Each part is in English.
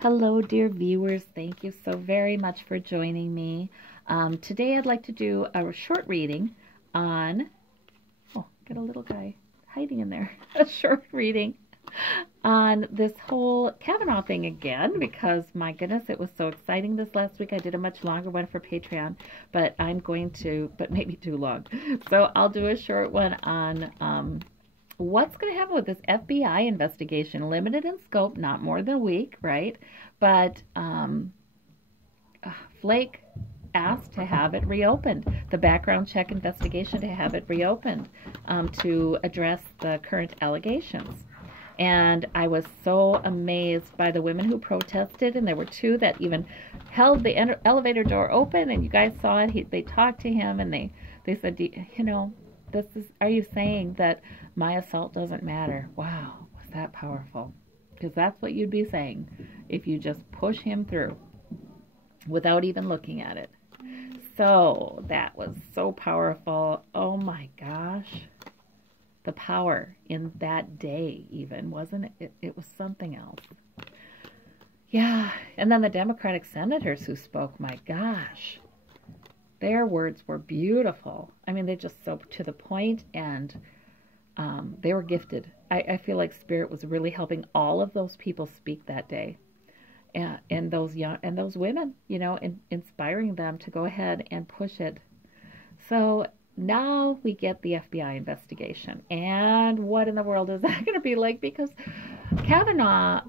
Hello, dear viewers. Thank you so very much for joining me. Today I'd like to do a short reading on, oh, get a little guy hiding in there, a short reading on this whole Kavanaugh thing again, because my goodness, it was so exciting this last week. I did a much longer one for Patreon, but maybe too long. So I'll do a short one on what's going to happen with this FBI investigation. Limited in scope, not more than a week, right? But Flake asked to have it reopened, the background check investigation to have it reopened to address the current allegations. And I was so amazed by the women who protested, and there were two that even held the elevator door open, and you guys saw it. They talked to him, and they said, are you saying that my assault doesn't matter? Wow, was that powerful? Because that's what you'd be saying if you just push him through without even looking at it. So that was so powerful. Oh my gosh. The power in that day even, wasn't it? It was something else. Yeah, and then the Democratic senators who spoke, my gosh. Their words were beautiful. I mean, they just so to the point, and they were gifted. I feel like Spirit was really helping all of those people speak that day, and those women, inspiring them to go ahead and push it. So now we get the FBI investigation, and what in the world is that going to be like? Because Kavanaugh,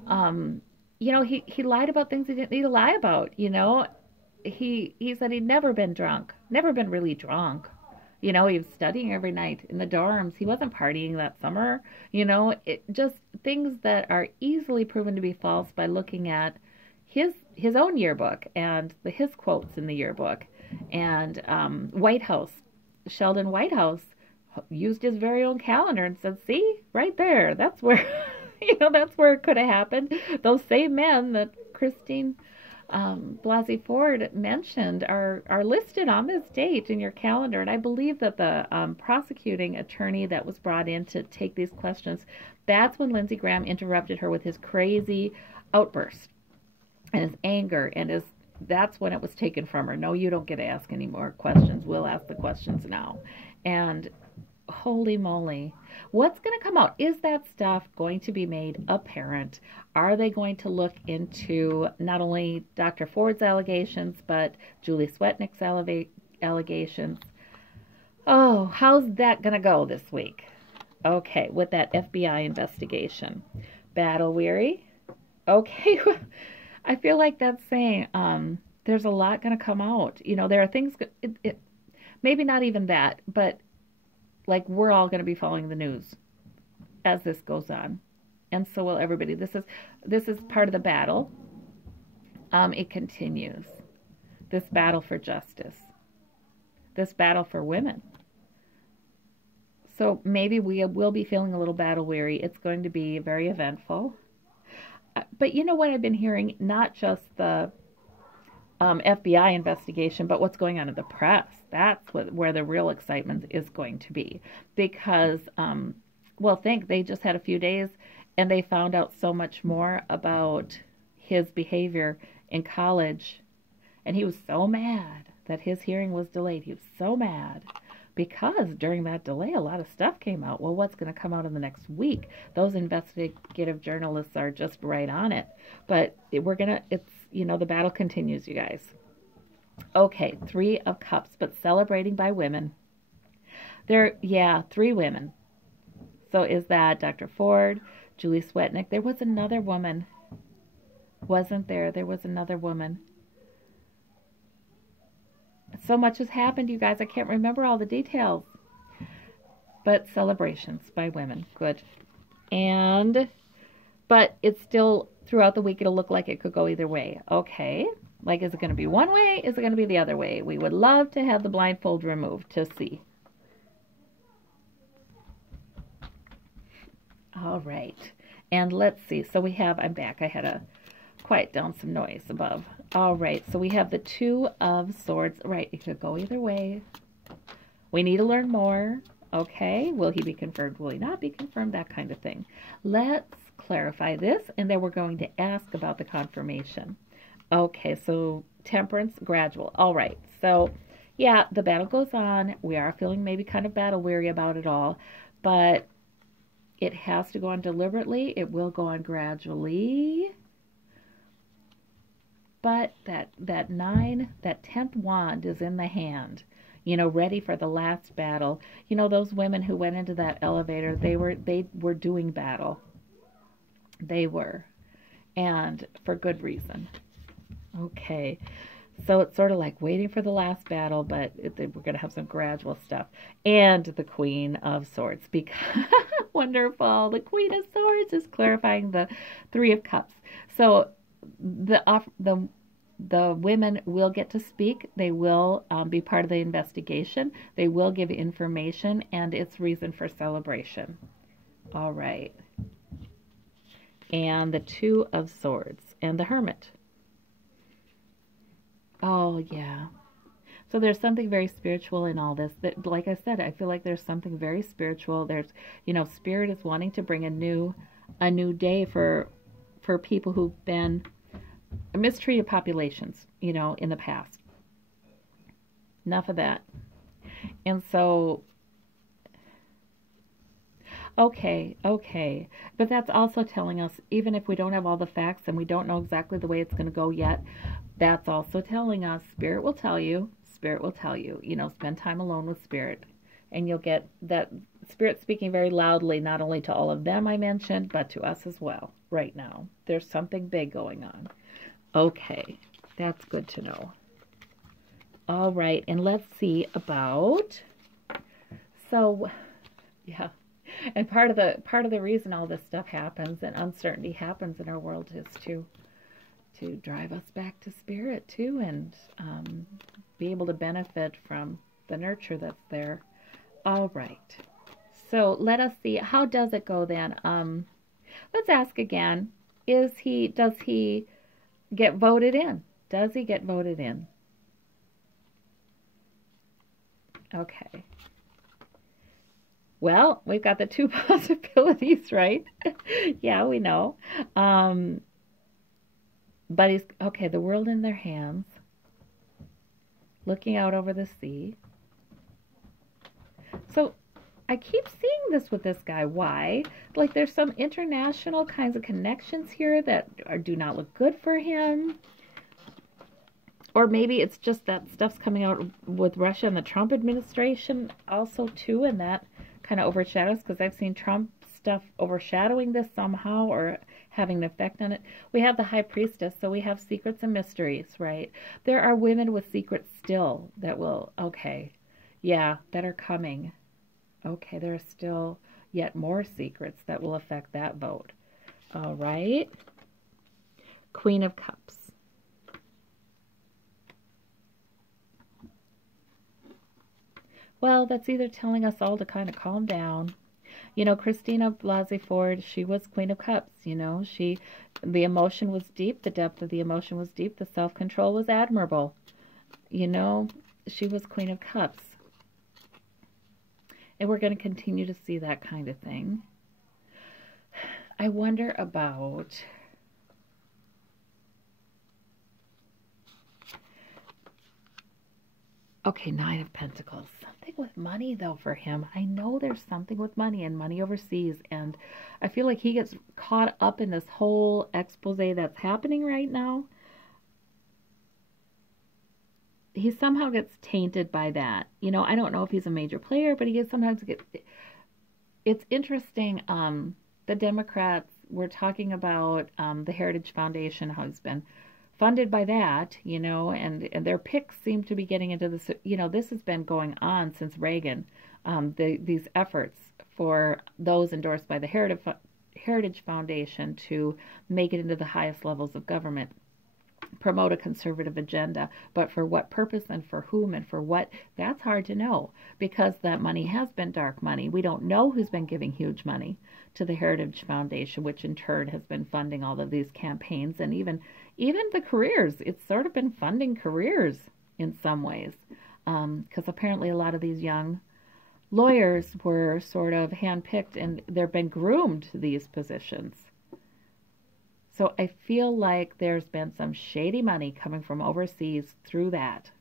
he lied about things he didn't need to lie about. He said he'd never been drunk, never been really drunk. He was studying every night in the dorms. He wasn't partying that summer. It just things that are easily proven to be false by looking at his own yearbook and his quotes in the yearbook. And Sheldon Whitehouse used his very own calendar and said, see, right there, that's where, that's where it could have happened. Those same men that Christine Blasey Ford mentioned are listed on this date in your calendar. And I believe that the prosecuting attorney that was brought in to take these questions, that's when Lindsey Graham interrupted her with his crazy outburst and his anger, and that's when it was taken from her. No, you don't get to ask any more questions. We'll ask the questions now. And holy moly, what's going to come out? Is that stuff going to be made apparent? Are they going to look into not only Dr. Ford's allegations, but Julie Swetnick's allegations? Oh, how's that going to go this week? Okay, with that FBI investigation. Battle weary? Okay, I feel like that's saying there's a lot going to come out. There are things, maybe not even that, but like we're all going to be following the news as this goes on, and so will everybody. This is part of the battle. It continues. This battle for justice, this battle for women. So maybe we will be feeling a little battle weary. It's going to be very eventful. But you know what I've been hearing? Not just the FBI investigation, but what's going on in the press. That's where the real excitement is going to be. Because, they just had a few days, and they found out so much more about his behavior in college. And he was so mad that his hearing was delayed. He was so mad because during that delay, a lot of stuff came out. Well, what's going to come out in the next week? Those investigative journalists are just right on it. But the battle continues, you guys. Okay, 3 of Cups, but celebrating by women. Three women. So is that Dr. Ford, Julie Swetnick? There was another woman. Wasn't there? There was another woman. So much has happened, you guys. I can't remember all the details. But celebrations by women. Good. But it's still, throughout the week, it'll look like it could go either way. Okay. Like, is it going to be one way? Is it going to be the other way? We would love to have the blindfold removed to see. All right. And let's see. So we have, I'm back. I had to quiet down some noise above. All right. So we have the 2 of Swords. Right. It could go either way. We need to learn more. Okay. Will he be confirmed? Will he not be confirmed? That kind of thing. Let's clarify this, and then we're going to ask about the confirmation. Okay, so temperance, gradual. All right, so yeah, the battle goes on. We are feeling maybe kind of battle weary about it all, but it has to go on deliberately. It will go on gradually. But that 10th wand is in the hand, ready for the last battle. Those women who went into that elevator, they were doing battle. They were, and for good reason. Okay, so it's sort of like waiting for the last battle, but we're going to have some gradual stuff. And the Queen of Swords, because wonderful. The Queen of Swords is clarifying the Three of Cups. So the women will get to speak. They will be part of the investigation. They will give information, and it's reason for celebration. All right. And the Two of Swords and the Hermit. Oh, yeah. So there's something very spiritual in all this. That, like I said, I feel like there's something very spiritual. There's, Spirit is wanting to bring a new day for people who've been mistreated populations, in the past. Enough of that. And so, okay. But that's also telling us, even if we don't have all the facts and we don't know exactly the way it's going to go yet, that's also telling us, Spirit will tell you, spend time alone with Spirit. And you'll get that Spirit speaking very loudly, not only to all of them I mentioned, but to us as well right now. There's something big going on. Okay, that's good to know. All right, and let's see about, so, yeah, and part of the reason all this stuff happens and uncertainty happens in our world is to drive us back to Spirit too, and be able to benefit from the nurture that's there. All right, so let us see, how does it go then? Let's ask again, does he get voted in? Does he get voted in? Okay. Well, we've got the two possibilities, right? Yeah, we know. But he's, okay, the world in their hands, looking out over the sea. So I keep seeing this with this guy. Why? Like there's some international kinds of connections here that do not look good for him. Or maybe it's just that stuff's coming out with Russia and the Trump administration also too, and that kind of overshadows, because I've seen Trump stuff overshadowing this somehow or having an effect on it. We have the High Priestess, so we have secrets and mysteries, right? There are women with secrets still that will, okay, yeah, that are coming. Okay, there are still yet more secrets that will affect that vote. All right. Queen of Cups. Well, that's either telling us all to kind of calm down. Christina Blasey Ford, she was Queen of Cups, the emotion was deep, the depth of the emotion was deep, the self-control was admirable. She was Queen of Cups. And we're going to continue to see that kind of thing. I wonder about, okay, Nine of Pentacles. Something with money, though, for him. I know there's something with money and money overseas, and I feel like he gets caught up in this whole expose that's happening right now. He somehow gets tainted by that. I don't know if he's a major player, but he sometimes gets... It's interesting, the Democrats were talking about the Heritage Foundation, how it's been funded by that, and their picks seem to be getting into this, this has been going on since Reagan, these efforts for those endorsed by the Heritage Foundation to make it into the highest levels of government, promote a conservative agenda, but for what purpose and for whom and for what, that's hard to know, because that money has been dark money. We don't know who's been giving huge money to the Heritage Foundation, which in turn has been funding all of these campaigns, and even the careers. It's sort of been funding careers in some ways, because apparently a lot of these young lawyers were sort of handpicked, and they've been groomed to these positions. So I feel like there's been some shady money coming from overseas through that.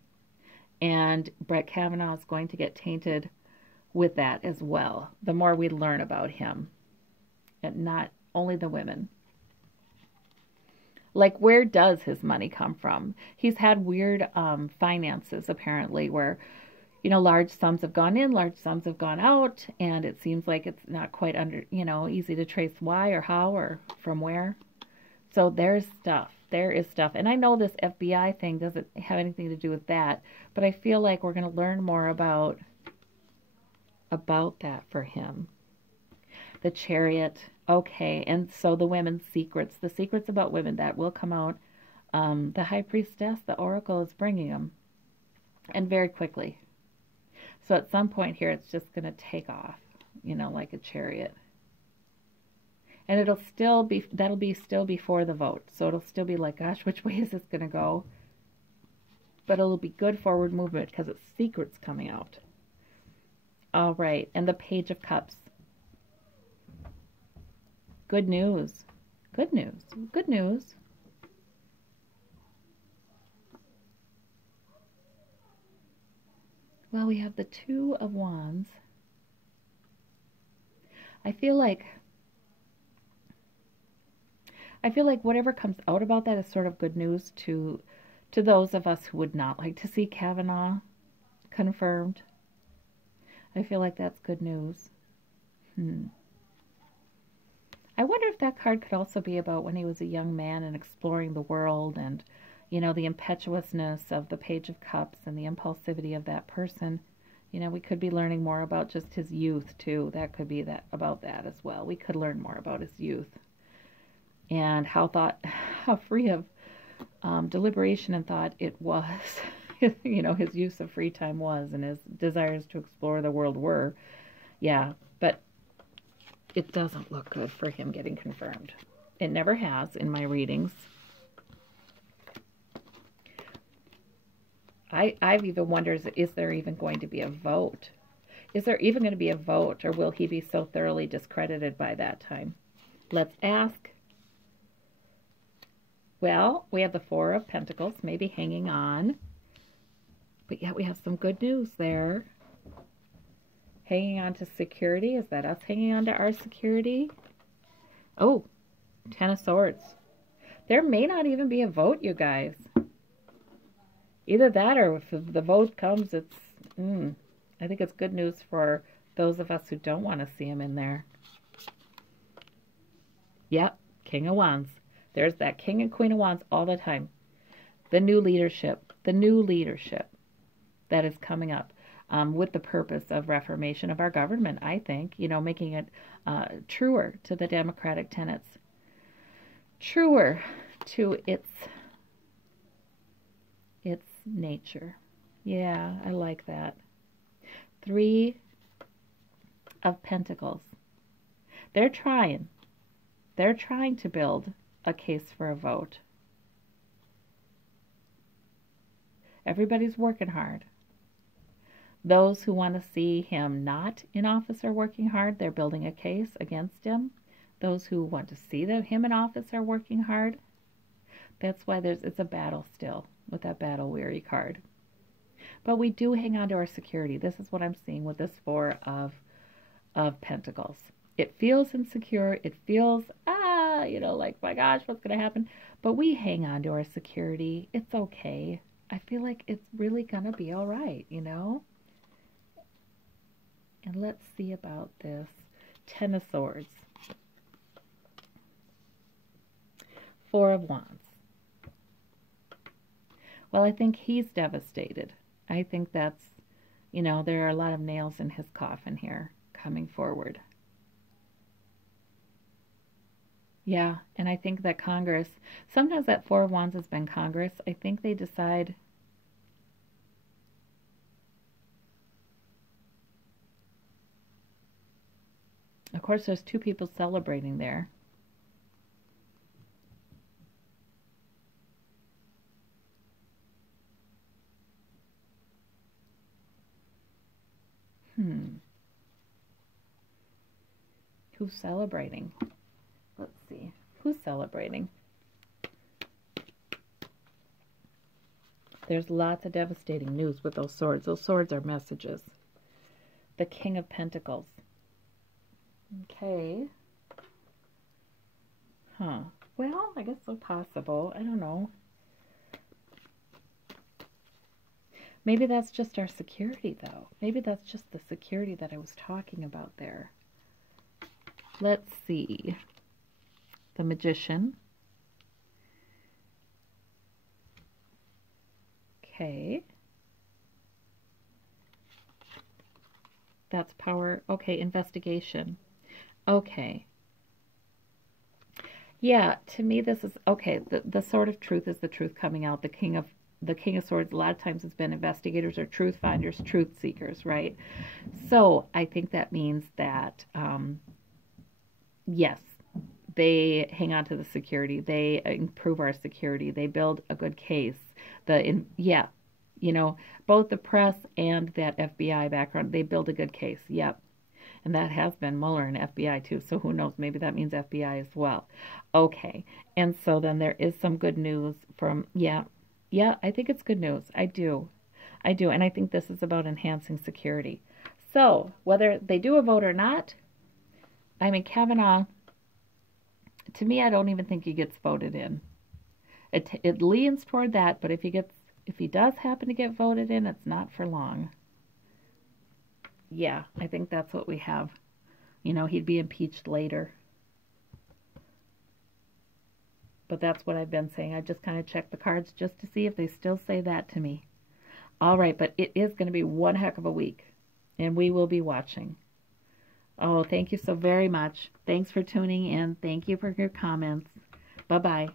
And Brett Kavanaugh is going to get tainted with that as well, the more we learn about him, and not only the women. Like, where does his money come from? He's had weird finances, apparently, where, large sums have gone in, large sums have gone out, and it seems like it's not quite easy to trace why or how or from where. So there's stuff. There is stuff. And I know this FBI thing doesn't have anything to do with that, but I feel like we're going to learn more about that for him. The Chariot. Okay, and so the women's secrets, the secrets about women that will come out. The High Priestess, the Oracle, is bringing them, and very quickly. So at some point here, it's just going to take off, like a chariot. And that'll be still before the vote. So it'll still be like, gosh, which way is this going to go? But it'll be good forward movement because it's secrets coming out. All right, and the Page of Cups. Good news. Good news. Good news. Well, we have the Two of Wands. I feel like whatever comes out about that is sort of good news to those of us who would not like to see Kavanaugh confirmed. I feel like that's good news. I wonder if that card could also be about when he was a young man and exploring the world, and the impetuousness of the Page of Cups and the impulsivity of that person. We could be learning more about just his youth too. That could be about that as well. We could learn more about his youth and how free of deliberation and thought it was. His use of free time was, and his desires to explore the world were. Yeah, but it doesn't look good for him getting confirmed. It never has in my readings. I've even wondered, is there even going to be a vote? Is there even going to be a vote, or will he be so thoroughly discredited by that time? Let's ask. Well, we have the Four of Pentacles, maybe hanging on. But yet we have some good news there. Hanging on to security. Is that us hanging on to our security? Oh, Ten of Swords. There may not even be a vote, you guys. Either that, or if the vote comes, it's, I think it's good news for those of us who don't want to see him in there. Yep, King of Wands. There's that King and Queen of Wands all the time. The new leadership that is coming up with the purpose of reformation of our government, I think, making it truer to the democratic tenets, truer to its nature. Yeah, I like that. Three of Pentacles. They're trying to build a case for a vote. Everybody's working hard. Those who want to see him not in office are working hard. They're building a case against him. Those who want to see him in office are working hard. That's why it's a battle still with that battle-weary card. But we do hang on to our security. This is what I'm seeing with this Four of Pentacles. It feels insecure. It feels, like, my gosh, what's going to happen? But we hang on to our security. It's okay. I feel like it's really going to be all right, And let's see about this. Ten of Swords. Four of Wands. Well, I think he's devastated. I think that's, there are a lot of nails in his coffin here coming forward. Yeah, and I think that Congress, sometimes that Four of Wands has been Congress. I think they decide, of course, there's two people celebrating there. Who's celebrating? Let's see. Who's celebrating? There's lots of devastating news with those swords. Those swords are messages. The King of Pentacles. Okay. Huh. Well, I guess so possible. I don't know. Maybe that's just our security, though. Maybe that's just the security that I was talking about there. Let's see. The Magician. Okay. That's power. Okay, investigation. Okay. Yeah, to me this is okay. The sword of truth is the truth coming out. The King of Swords a lot of times has been investigators or truth finders, truth seekers, right? So I think that means that yes, they hang on to the security. They improve our security. They build a good case. Yeah, you know, both the press and that FBI background, they build a good case. Yep. And that has been Mueller and FBI too. So who knows? Maybe that means FBI as well. Okay. And so then there is some good news from, yeah, I think it's good news. I do. And I think this is about enhancing security. So whether they do a vote or not, I mean, Kavanaugh, to me, I don't even think he gets voted in. It leans toward that, but if he does happen to get voted in, it's not for long. Yeah, I think that's what we have. You know, he'd be impeached later. But that's what I've been saying. I just kind of checked the cards just to see if they still say that to me. All right, but it is going to be one heck of a week, and we will be watching. Oh, thank you so very much. Thanks for tuning in. Thank you for your comments. Bye-bye.